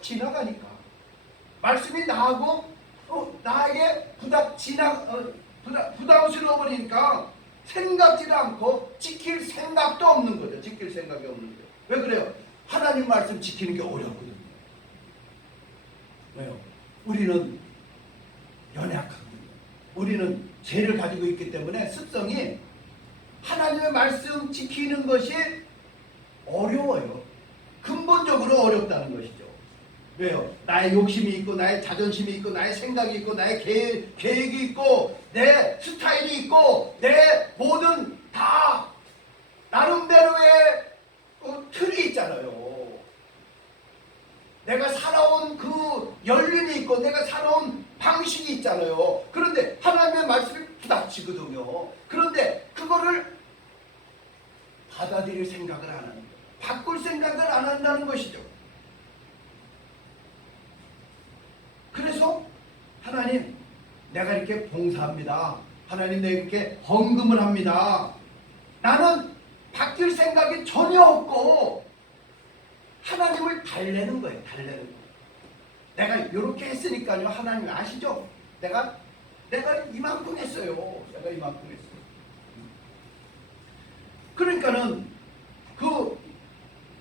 후딱 지나가니까 말씀이 나하고 나에게 부담스러워 버리니까 생각지도 않고 지킬 생각도 없는 거죠. 지킬 생각이 없는 거죠. 왜 그래요? 하나님 말씀 지키는 게 어렵거든요. 왜요? 우리는 연약하거든요. 우리는 죄를 가지고 있기 때문에 습성이 하나님의 말씀 지키는 것이 어려워요. 근본적으로 어렵다는 것이죠. 왜요? 나의 욕심이 있고 나의 자존심이 있고 나의 생각이 있고 나의 계획이 있고 내 스타일이 있고 내 모든 다 나름대로의 틀이 있잖아요. 내가 살아온 그 연륜이 있고 내가 살아온 방식이 있잖아요. 그런데 하나님의 말씀이 부닥치거든요. 그런데 그거를 받아들일 생각을 안 하는 거예요. 바꿀 생각을 안 한다는 것이죠. 그래서 하나님 내가 이렇게 봉사합니다. 하나님 내가 이렇게 헌금을 합니다. 나는 바뀔 생각이 전혀 없고 하나님을 달래는 거예요. 달래는 거예요. 내가 이렇게 했으니까요. 하나님 아시죠? 내가 이만큼 했어요. 내가 이만큼 했어요. 그러니까는 그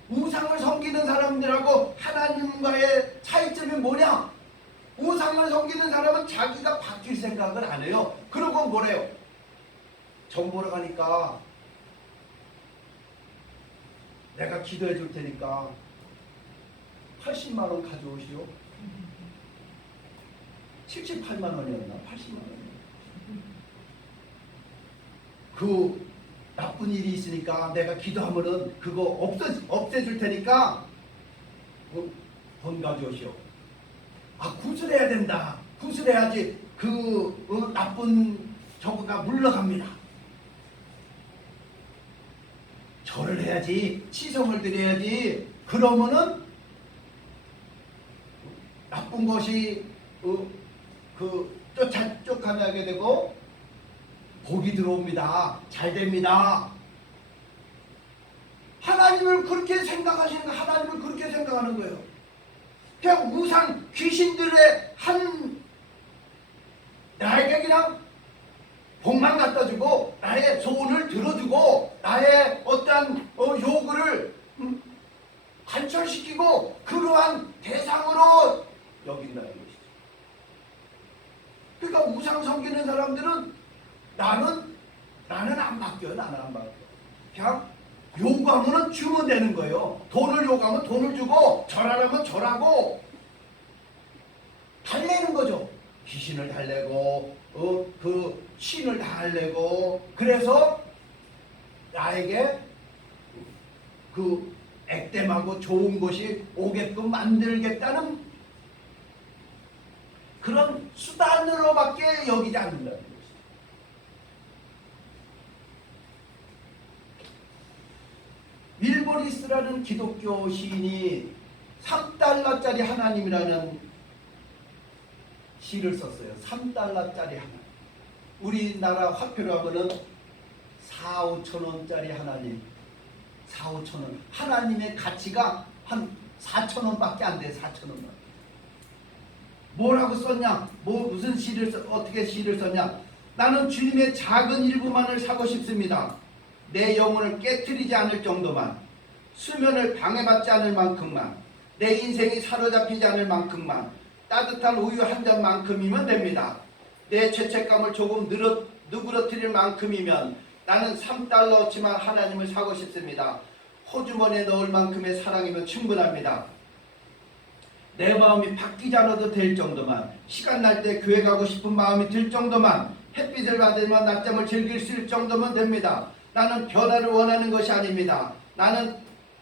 우상을 섬기는 사람들하고 하나님과의 차이점이 뭐냐? 우상을 섬기는 사람은 자기가 바뀔 생각을 안 해요. 그러고 뭐래요? 정 보러 가니까 내가 기도해 줄 테니까 80만 원 가져오시오. 78만 원이었나? 80만 원이었나? 그 나쁜 일이 있으니까 내가 기도하면은 그거 없애줄 테니까 돈 가져오시오. 아, 구슬해야 된다. 구슬해야지 그 나쁜 저거가 물러갑니다. 절을 해야지, 치성을 드려야지. 그러면은 나쁜 것이 쫓아나게 되고 복이 들어옵니다. 잘 됩니다. 하나님을 그렇게 생각하시는 거, 하나님을 그렇게 생각하는 거예요. 그냥 우상 귀신들의 나에게 그냥 복만 갖다 주고 나의 소원을 들어주고 나의 어떠한 요구를 관철시키고 그러한 대상으로 여긴다는 것이죠. 그러니까 우상 섬기는 사람들은 나는 안 바뀌어요. 나는 안 바뀌어요. 그냥 요구하면 주면 되는 거예요. 돈을 요구하면 돈을 주고 절하라면 절하고 달래는 거죠. 귀신을 달래고 그 신을 다 달래고 그래서 나에게 그 액땜하고 좋은 것이 오게끔 만들겠다는 그런 수단으로밖에 여기지 않는다는 것이죠. 밀보리스라는 기독교 시인이 3달러짜리 하나님이라는 시를 썼어요. 3달러짜리 하나님. 우리나라 화폐로 하면은 4, 5천 원짜리 하나님. 4, 5천 원. 하나님의 가치가 한 4천 원밖에 안 돼. 4천 원밖에. 뭐라고 썼냐? 무슨 시를 어떻게 시를 썼냐? 나는 주님의 작은 일부만을 사고 싶습니다. 내 영혼을 깨트리지 않을 정도만, 수면을 방해받지 않을 만큼만, 내 인생이 사로잡히지 않을 만큼만, 따뜻한 우유 한 잔만큼이면 됩니다. 내 죄책감을 조금 누그러뜨릴 만큼이면 나는 3달러어치만 하나님을 사고 싶습니다. 호주머니에 넣을 만큼의 사랑이면 충분합니다. 내 마음이 바뀌지 않아도 될 정도만, 시간 날 때 교회 가고 싶은 마음이 들 정도만, 햇빛을 받으면 낮잠을 즐길 수 있을 정도면 됩니다. 나는 변화를 원하는 것이 아닙니다. 나는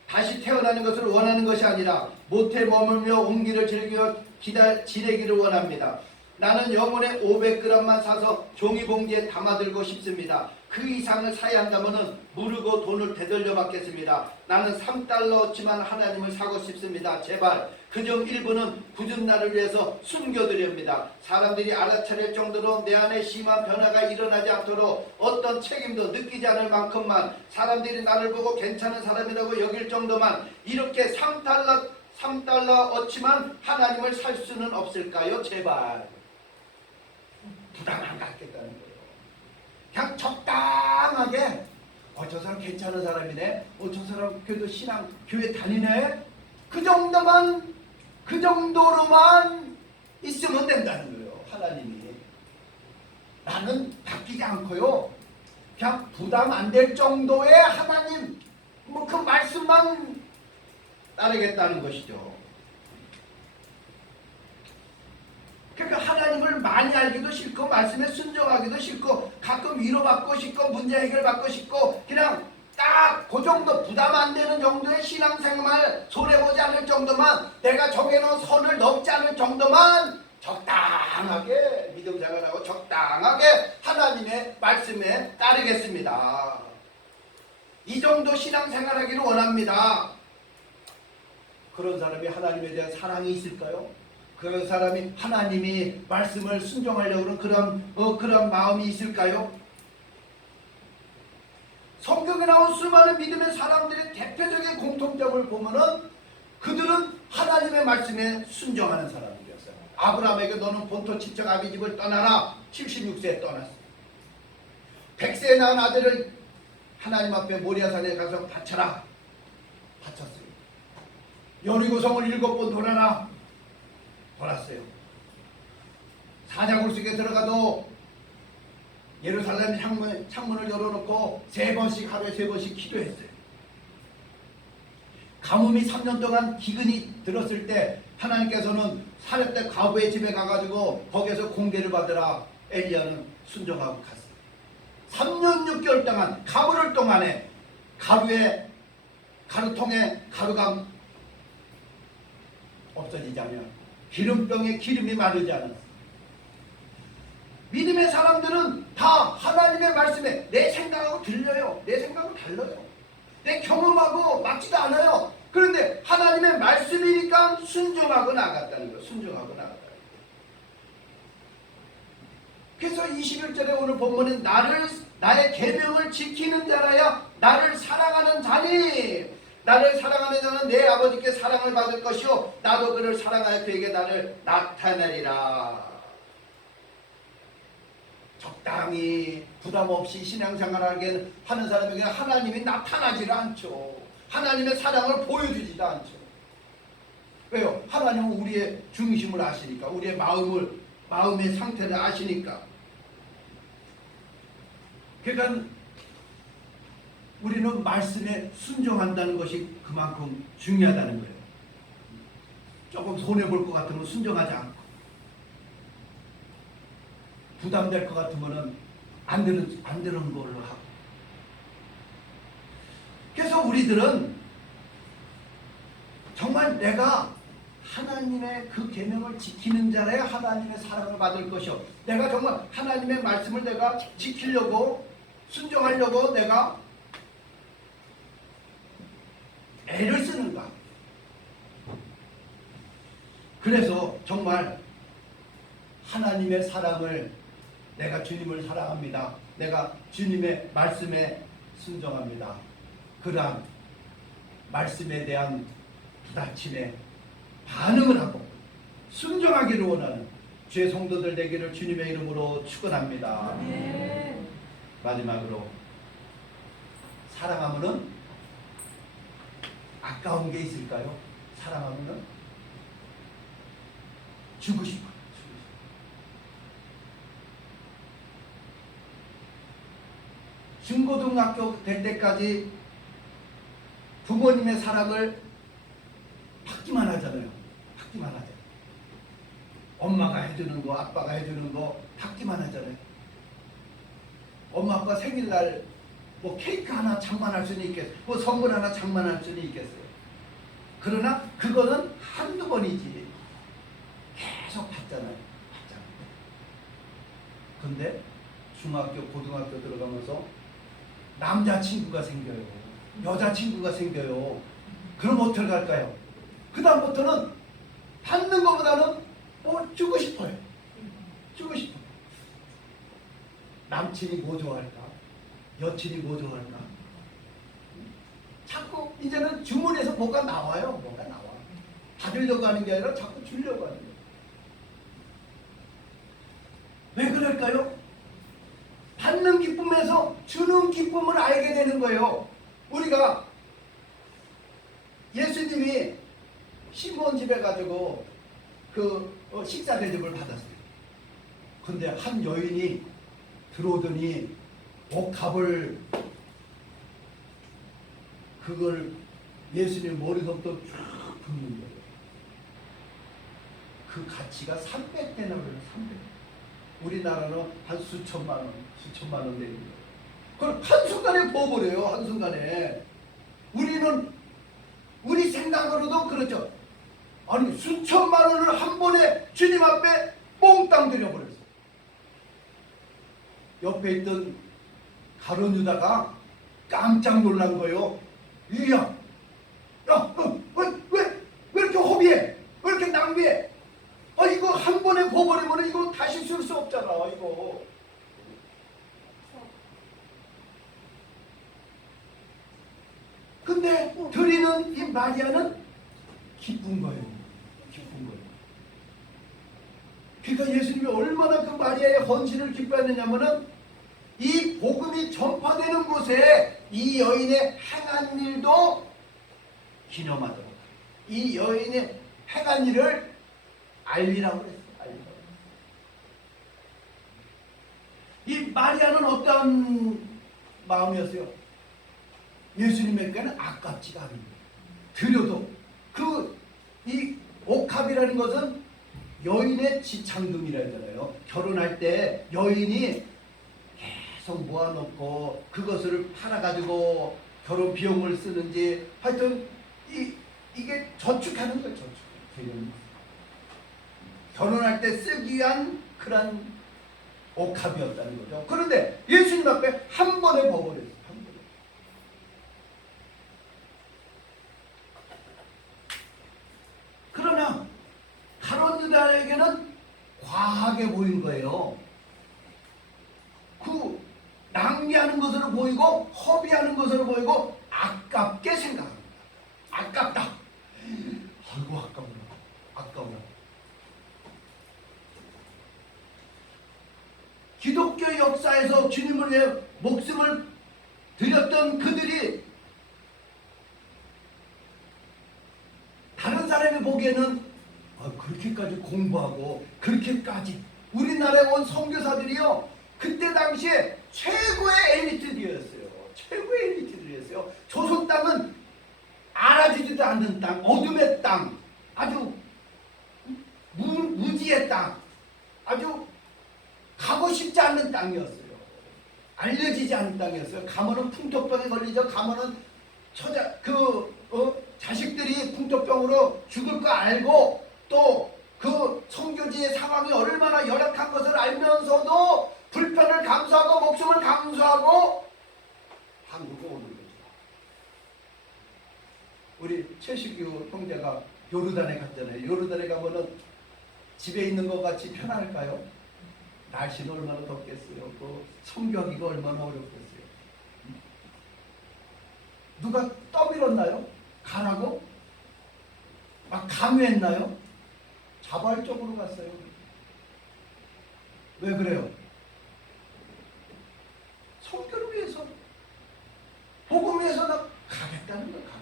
다시 태어나는 것을 원하는 것이 아니라 모태 머물며 온기를 즐겨 지내기를 원합니다. 나는 영혼의 500g만 사서 종이봉지에 담아들고 싶습니다. 그 이상을 사야 한다면 무르고 돈을 되돌려 받겠습니다. 나는 3달러어치만 하나님을 사고 싶습니다. 제발 그중 일부는 굳은 날을 위해서 숨겨드립니다. 사람들이 알아차릴 정도로 내 안에 심한 변화가 일어나지 않도록 어떤 책임도 느끼지 않을 만큼만, 사람들이 나를 보고 괜찮은 사람이라고 여길 정도만, 이렇게 3달러 $3 얻지만 하나님을 살 수는 없을까요? 제발. 부담 안 갖겠다는 거예요. 그냥 적당하게 저 사람 괜찮은 사람이네. 저 사람 그래도 신앙 교회 다니네. 그 정도로만 있으면 된다는 거예요. 하나님이. 나는 바뀌지 않고요. 그냥 부담 안 될 정도의 하나님 그 말씀만 따르겠다는 것이죠. 그러니까 하나님을 많이 알기도 싫고 말씀에 순종하기도 싫고 가끔 위로받고 싶고 문제 해결받고 싶고 그냥 딱 그 정도 부담 안 되는 정도의 신앙생활 손해보지 않을 정도만 내가 정해놓은 선을 넘지 않을 정도만 적당하게 믿음 생활하고 적당하게 하나님의 말씀에 따르겠습니다. 이 정도 신앙생활하기를 원합니다. 그런 사람이 하나님에 대한 사랑이 있을까요? 그 사람이 하나님이 말씀을 순종하려고 그런 마음이 있을까요? 성경에 나온 수많은 믿음의 사람들의 대표적인 공통점을 보면은 그들은 하나님의 말씀에 순종하는 사람들이었어요. 아브라함에게 너는 본토 친척 아비 집을 떠나라. 76세에 떠났어요. 100세에 낳은 아들을 하나님 앞에 모리아산에 가서 바쳐라. 바쳤어요. 여리고성을 7번 돌아라. 돌았어요. 사자굴 속에 들어가도 예루살렘 창문을 열어놓고 하루에 3번씩 기도했어요. 가뭄이 3년 동안 기근이 들었을 때 하나님께서는 사렙대 과부의 집에 가가지고 거기에서 공개를 받으라. 엘리야는 순종하고 갔어요. 3년 6개월 동안 가물을 동안에 가루통에 가루가 없어지지 않으면 기름병에 기름이 마르지 않았어요. 믿음의 사람들은 다 하나님의 말씀에 내 생각하고 들려요. 내 생각하고 달라요. 내 경험하고 맞지도 않아요. 그런데 하나님의 말씀이니까 순종하고 나갔다는 거예요. 순종하고 나갔다는 거예요. 그래서 21절에 오늘 본문은 나의 계명을 지키는 자라야 나를 사랑하는 자니 나를 사랑하는 자는 내 아버지께 사랑을 받을 것이요 나도 그를 사랑하여 그에게 나를 나타내리라. 적당히 부담 없이 신앙생활하게 하는 사람에게 하나님이 나타나지를 않죠. 하나님의 사랑을 보여주지도 않죠. 왜요? 하나님은 우리의 중심을 아시니까, 우리의 마음의 상태를 아시니까. 그러니까 우리는 말씀에 순종한다는 것이 그만큼 중요하다는 거예요. 조금 손해볼 것 같으면 순종하지 않고 부담될 것 같으면 안 되는 걸로 하고. 그래서 우리들은 정말 내가 하나님의 그 계명을 지키는 자라야 하나님의 사랑을 받을 것이요. 내가 정말 하나님의 말씀을 내가 지키려고 순종하려고 내가 애를 쓰는가. 그래서 정말 하나님의 사랑을 내가 주님을 사랑합니다. 내가 주님의 말씀에 순종합니다. 그러한 말씀에 대한 부닥침에 반응을 하고 순종하기를 원하는 주의 성도들 되기를 주님의 이름으로 축원합니다. 마지막으로 사랑하면은 아까운 게 있을까요? 사랑하면은 주고 싶어요. 중고등학교 될 때까지 부모님의 사랑을 받기만 하잖아요. 받기만 하죠. 엄마가 해주는 거, 아빠가 해주는 거 받기만 하잖아요. 엄마 아빠 생일날 뭐 케이크 하나 장만할 수는 있겠어요. 뭐 선물 하나 장만할 수는 있겠어요. 그러나 그거는 한두 번이지. 계속 받잖아요. 근데 중학교, 고등학교 들어가면서 남자친구가 생겨요. 여자친구가 생겨요. 그럼 어떻게 할까요? 그 다음부터는 받는 것보다는 주고 싶어요. 주고 싶어요. 남친이 뭐 좋아할까? 여친이 뭐 좋아할까? 자꾸 이제는 주머니에서 뭐가 나와요. 뭐가 나와. 받으려고 하는 게 아니라 자꾸 주려고 하는 거예요. 왜 그럴까요? 받는 기쁨에서 주는 기쁨을 알게 되는 거예요. 우리가 예수님이 시몬 집에 가지고 식사 대접을 받았어요. 근데 한 여인이 들어오더니 옥합을 그걸 예수님 머리부터 쭉 붓는 거예요. 그 가치가 300데나리온이에요. 300. 우리나라는 한 수천만 원 되는 거예요. 그걸 한순간에 부어버려요. 한순간에. 우리 생각으로도 그렇죠. 아니 수천만 원을 한 번에 주님 앞에 몽땅 들여버렸어요. 옆에 있던 가룟 유다가 깜짝 놀란 거예요. 이야, 왜 이렇게 허비해? 왜 이렇게 낭비해? 이거 한 번에 부어버리면 이거 다시 쓸 수 없잖아, 이거. 근데 드리는 이 마리아는 기쁜 거예요. 기쁜 거예요. 그러니까 예수님이 얼마나 그 마리아의 헌신을 기뻐했느냐면은 이 복음이 전파되는 곳에 이 여인의 행한 일도 기념하도록 이 여인의 행한 일을 알리라고 그랬어요. 이 마리아는 어떤 마음이었어요? 예수님에게는 아깝지가 않은 거예요. 드려도 이 옥합이라는 것은 여인의 지창금이라 하잖아요. 결혼할 때 여인이 계속 모아놓고 그것을 팔아가지고 결혼 비용을 쓰는지 하여튼 이게 저축하는 거예요. 저축. 결혼할 때 쓰기 위한 그런 옥합이었다는 거죠. 그런데 예수님 앞에 한 번에 버버렸어요. 한 번에. 그러나 가룟 유다에게는 과하게 보인 거예요. 그 낭비하는 것으로 보이고 허비하는 것으로 보이고 아깝게 생각합니다. 아깝다. 아이고 아까워라. 기독교 역사에서 주님을 위해 목숨을 드렸던 그들이 다른 사람이 보기에는 그렇게까지 공부하고 그렇게까지 우리나라에 온 선교사들이요 그때 당시에 최고의 엘리트들이었어요. 최고의 엘리트들이었어요. 조선 땅은 알아주지도 않는 땅, 어둠의 땅, 아주 무지의 땅, 아주 가고 싶지 않는 땅이었어요. 알려지지 않는 땅이었어요. 가면은 풍토병에 걸리죠. 가면은 자식들이 풍토병으로 죽을 거 알고 또 그 선교지의 상황이 얼마나 열악한 것을 알면서도 불편을 감수하고 목숨을 감수하고 한국에 오는 거죠. 우리 최식규 형제가 요르단에 갔잖아요. 요르단에 가면은 집에 있는 것 같이 편할까요? 날씨는 얼마나 덥겠어요. 또 성교하기가 얼마나 어렵겠어요. 누가 떠밀었나요? 가라고? 막 강요했나요? 자발적으로 갔어요. 왜 그래요? 성교를 위해서, 복음 위해서 나 가겠다는 거 가겠다.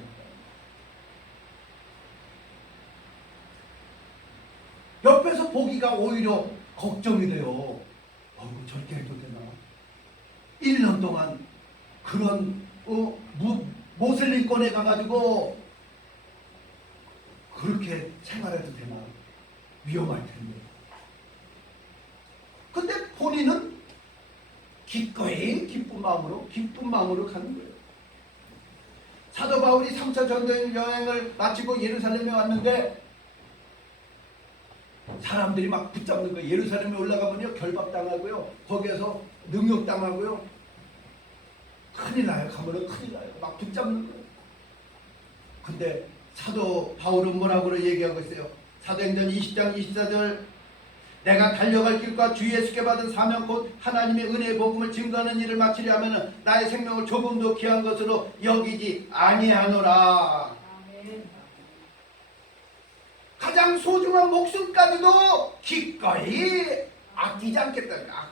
옆에서 보기가 오히려 걱정이 돼요. 저렇게 해도 되나? 1년 동안 그런 모슬림권에 가가지고 그렇게 생활해도 되나? 위험할 텐데. 근데 본인은 기꺼이 기쁜 마음으로 가는 거예요. 사도 바울이 3차 전도 여행을 마치고 예루살렘에 왔는데 사람들이 막 붙잡는 거예요. 예루살렘에 올라가면요 결박당하고요, 거기에서 능욕당하고요, 큰일 나요. 가면은 큰일 나요. 막 붙잡는 거예요. 근데 사도 바울은 뭐라고 얘기하고 있어요? 사도행전 20장 24절, 내가 달려갈 길과 주 예수께 받은 사명 곧 하나님의 은혜의 복음을 증거하는 일을 마치려 하면 나의 생명을 조금도 귀한 것으로 여기지 아니하노라. 가장 소중한 목숨까지도 기꺼이 아끼지 않겠다.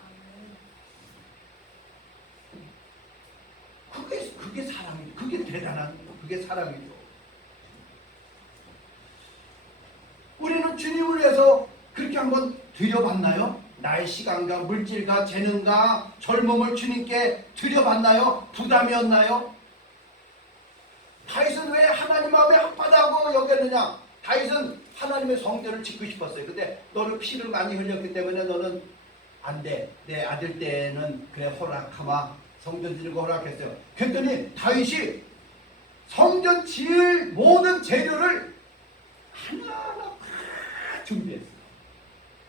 그게 사랑이죠. 그게 대단한, 그게 사랑이죠. 우리는 주님을 위해서 그렇게 한번 드려봤나요? 나의 시간과 물질과 재능과 젊음을 주님께 드려봤나요? 부담이었나요? 다윗은 왜 하나님 마음에 합하다고 여겼느냐? 다윗은 하나님의 성전을 짓고 싶었어요. 근데 너는 피를 많이 흘렸기 때문에 너는 안 돼. 내 아들 때는 그래 허락하마. 성전 짓는 거 허락했어요. 그랬더니 다윗이 성전 지을 모든 재료를 하나하나 다 준비했어요.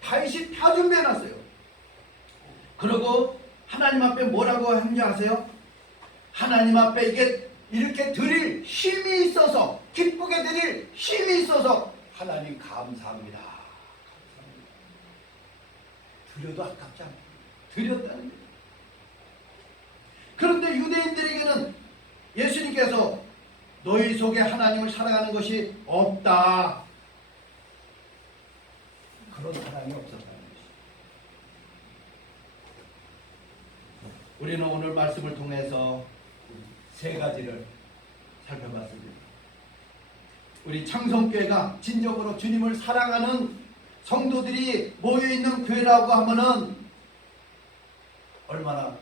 다윗이 다 준비해놨어요. 그리고 하나님 앞에 뭐라고 했는지 아세요? 하나님 앞에 이게 이렇게 드릴 힘이 있어서, 기쁘게 드릴 힘이 있어서 하나님 감사합니다. 드려도 아깝지 않아요. 드렸다는 거예요. 그런데 유대인들에게는 예수님께서 너희 속에 하나님을 사랑하는 것이 없다. 그런 사랑이 없었다는 것이죠. 우리는 오늘 말씀을 통해서 세 가지를 살펴봤습니다. 우리 창성교회가 진정으로 주님을 사랑하는 성도들이 모여있는 교회라고 하면은 얼마나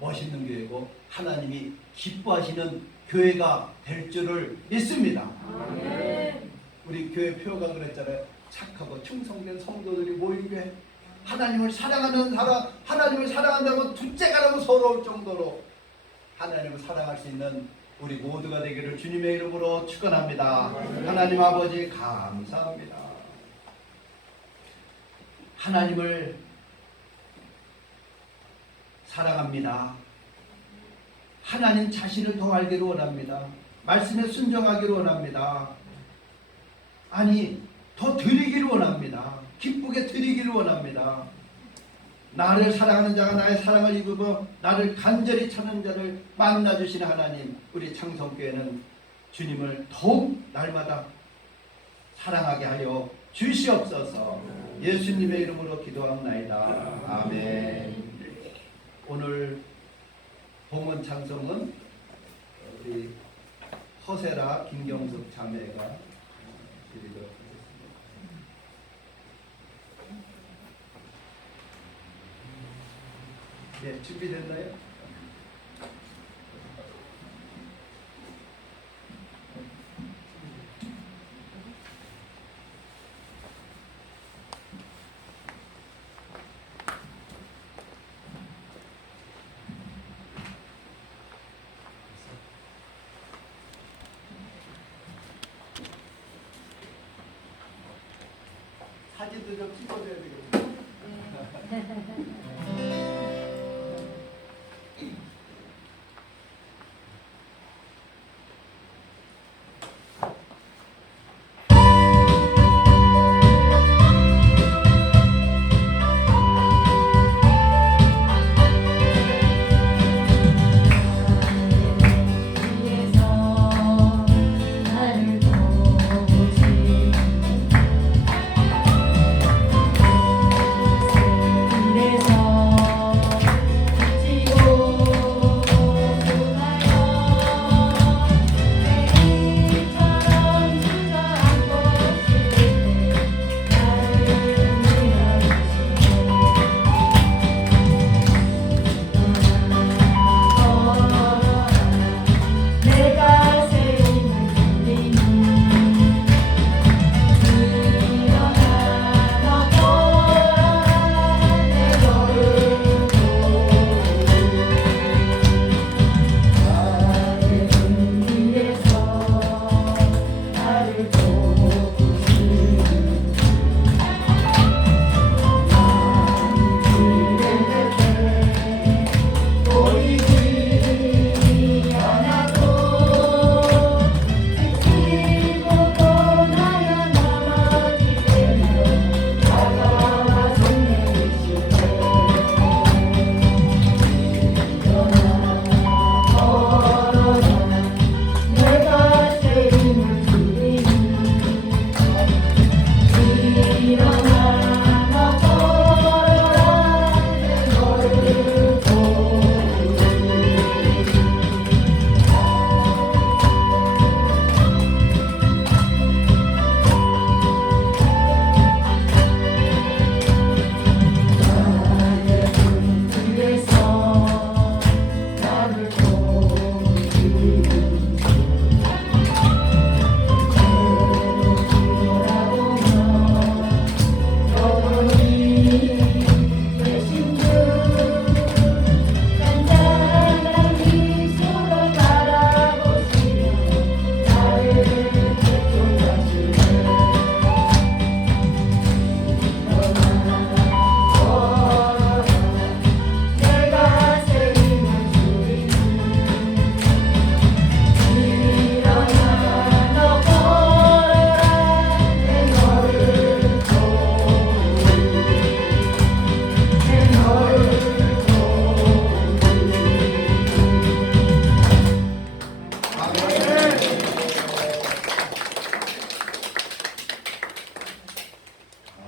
멋있는 교회고 하나님이 기뻐하시는 교회가 될 줄을 믿습니다. 아멘. 우리 교회 표가 그랬잖아요. 착하고 충성된 성도들이 모인 교회. 하나님을 사랑하는 사람, 하나님을 사랑한다고 둘째가라고 서러울 정도로 하나님을 사랑할 수 있는 우리 모두가 되기를 주님의 이름으로 축원합니다. 하나님 아버지 감사합니다. 하나님을 사랑합니다. 하나님 자신을 더 알기를 원합니다. 말씀에 순종하기를 원합니다. 아니 더 드리기를 원합니다. 기쁘게 드리기를 원합니다. 나를 사랑하는 자가 나의 사랑을 입으고 나를 간절히 찾는 자를 만나주시는 하나님, 우리 창성교회는 주님을 더욱 날마다 사랑하게 하여 주시옵소서. 예수님의 이름으로 기도합나이다. 아멘. 오늘 봉헌 찬송은 우리 허세라 김경숙 자매가 드리도록 하겠습니다. 네, 준비됐나요? 사진도 좀 찍어줘야 되거든요. 그래서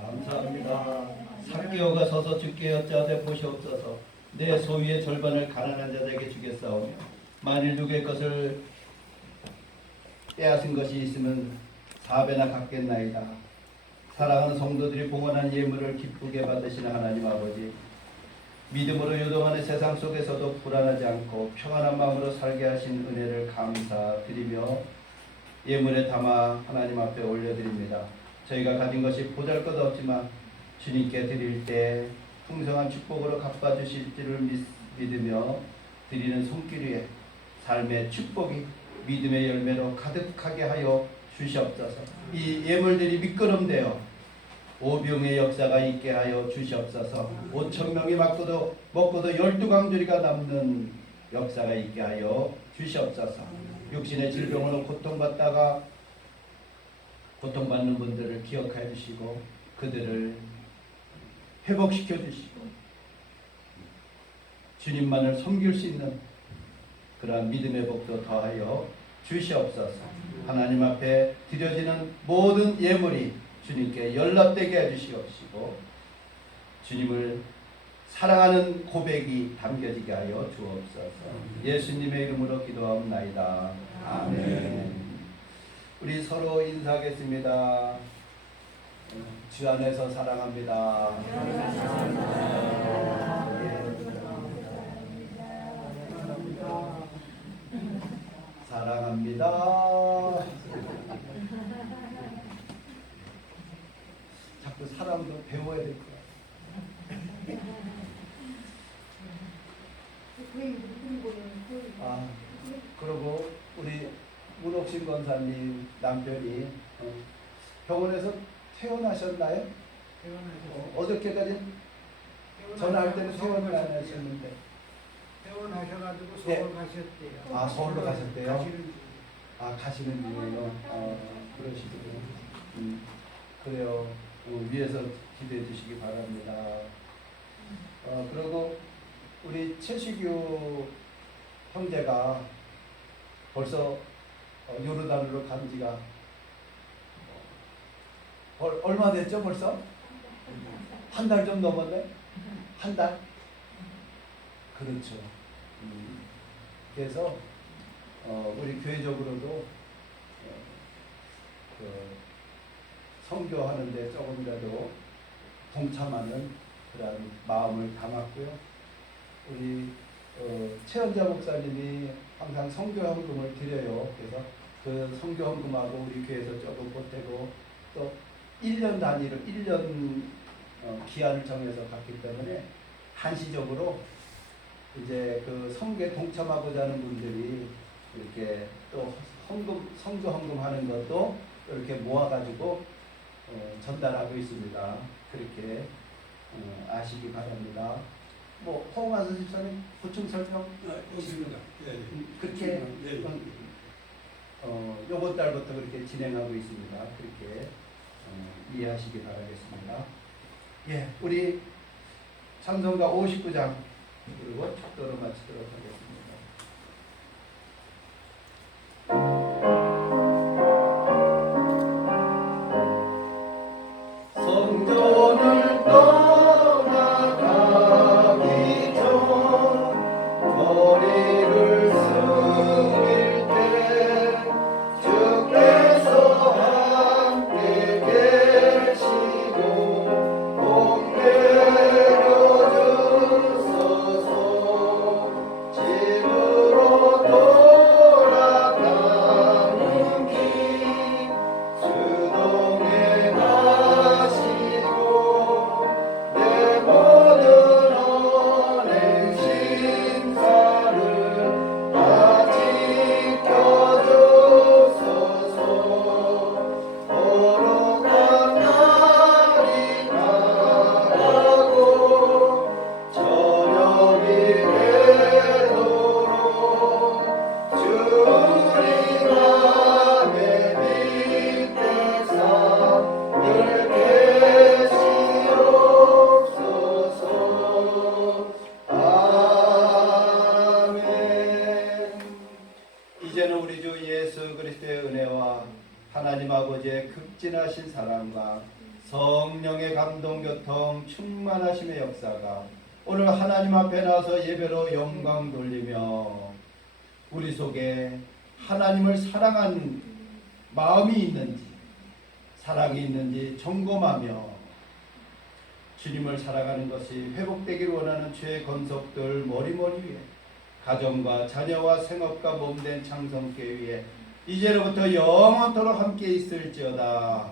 감사합니다. 삭개오가 서서 주께 여짜되 보시옵소서. 내 소유의 절반을 가난한 자들에게 주겠사오며 만일 누구의 것을 빼앗은 것이 있으면 4배나 갚겠나이다. 사랑하는 성도들이 봉헌한 예물을 기쁘게 받으시는 하나님 아버지, 믿음으로 요동하는 세상 속에서도 불안하지 않고 평안한 마음으로 살게 하신 은혜를 감사드리며 예물에 담아 하나님 앞에 올려드립니다. 저희가 가진 것이 보잘것없지만 주님께 드릴 때 풍성한 축복으로 갚아주실 줄을 믿으며 드리는 손길 위에 삶의 축복이 믿음의 열매로 가득하게 하여 주시옵소서. 이 예물들이 미끄럼되어 오병의 역사가 있게 하여 주시옵소서. 5,000명이 먹고도 12강주리가 남는 역사가 있게 하여 주시옵소서. 육신의 질병으로 고통받다가 고통받는 분들을 기억해 주시고 그들을 회복시켜 주시고 주님만을 섬길 수 있는 그러한 믿음의 복도 더하여 주시옵소서. 하나님 앞에 드려지는 모든 예물이 주님께 연락되게 해주시옵시고 주님을 사랑하는 고백이 담겨지게 하여 주옵소서. 예수님의 이름으로 기도하옵나이다. 아멘. 우리 서로 인사하겠습니다. 주 안에서 사랑합니다. 사랑합니다. 자꾸 사랑도 배워야 될 거야. 그리고 우리 문옥신 권사님 남편이 병원에서 퇴원하셨나요? 어저께까지 전화할 때는 퇴원을 안 하셨는데 퇴원하셔가지고 서울 가셨대요. 아, 서울로 가셨대요? 가시는 가시는 중이에요. 그러시군요. 그래요. 위에서 기대해 주시기 바랍니다. 그리고 우리 최시규 형제가 벌써 요르단으로 간 지가 얼마 됐죠 벌써? 한 달 좀 넘었네? 한 달? 그렇죠. 그래서 우리 교회적으로도 선교하는데 조금이라도 동참하는 그런 마음을 담았고요. 우리 최연자 목사님이 항상 선교헌금을 드려요. 그래서 그 선교헌금하고 우리 교회에서 조금 보태고 또 1년 단위로 1년 기한을 정해서 갔기 때문에 한시적으로 이제 그 선교에 동참하고자 하는 분들이 이렇게 또 선교 헌금 하는 것도 이렇게 모아가지고 전달하고 있습니다. 그렇게 아시기 바랍니다. 뭐 홍화선 집사님 보충 설명 없습니다. 그렇게 요번 달부터 그렇게 진행하고 있습니다. 그렇게 이해하시기 바라겠습니다. 예, 우리 찬송가 59장 그리고 축도로 마치도록 하겠습니다. 성 진하신 사랑과 성령의 감동 교통 충만하심의 역사가 오늘 하나님 앞에 나서 예배로 영광 돌리며 우리 속에 하나님을 사랑하는 마음이 있는지 사랑이 있는지 점검하며 주님을 살아가는 것이 회복되기를 원하는 죄의 건석들 머리머리 위에 가정과 자녀와 생업과 몸된 창성교회 위에 이제로부터 영원토록 함께 있을지어다.